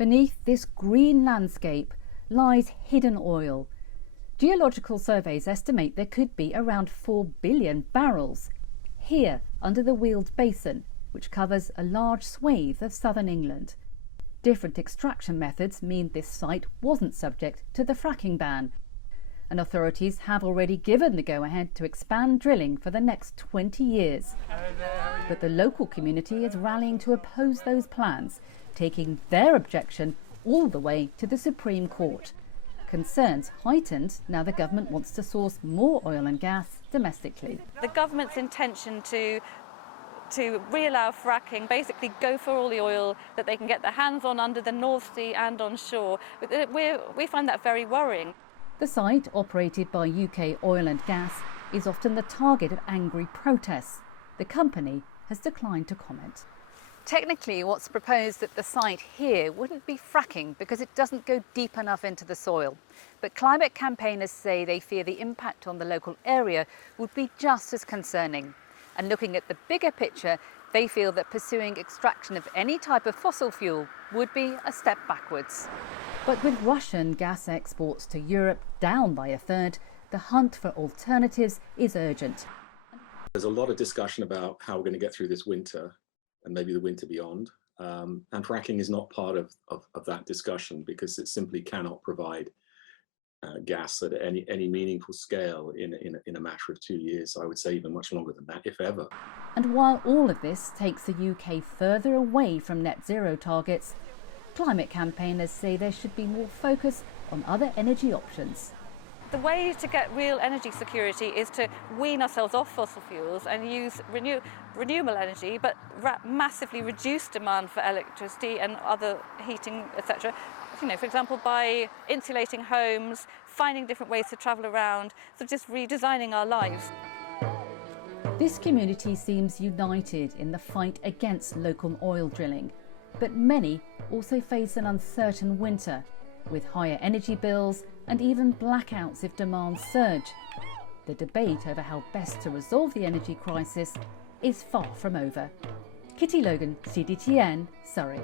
Beneath this green landscape lies hidden oil. Geological surveys estimate there could be around 4 billion barrels here under the Weald Basin, which covers a large swathe of southern England. Different extraction methods mean this site wasn't subject to the fracking ban, and authorities have already given the go-ahead to expand drilling for the next 20 years. But the local community is rallying to oppose those plans, taking their objection all the way to the Supreme Court. Concerns heightened now the government wants to source more oil and gas domestically. The government's intention to re-allow fracking, basically go for all the oil that they can get their hands on under the North Sea and onshore, we find that very worrying. The site, operated by UK Oil and Gas, is often the target of angry protests. The company has declined to comment. Technically, what's proposed at the site here wouldn't be fracking because it doesn't go deep enough into the soil. But climate campaigners say they fear the impact on the local area would be just as concerning. And looking at the bigger picture, they feel that pursuing extraction of any type of fossil fuel would be a step backwards. But with Russian gas exports to Europe down by a third, the hunt for alternatives is urgent. There's a lot of discussion about how we're going to get through this winter and maybe the winter beyond. And fracking is not part of that discussion because it simply cannot provide gas at any meaningful scale in a matter of 2 years. I would say even much longer than that, if ever. And while all of this takes the UK further away from net zero targets, climate campaigners say there should be more focus on other energy options. The way to get real energy security is to wean ourselves off fossil fuels and use renewable energy, but massively reduce demand for electricity and other heating, etc. For example, by insulating homes, finding different ways to travel around, so just redesigning our lives. This community seems united in the fight against local oil drilling, but many also face an uncertain winter, with higher energy bills and even blackouts if demand surge. The debate over how best to resolve the energy crisis is far from over. Kitty Logan, CGTN, Surrey.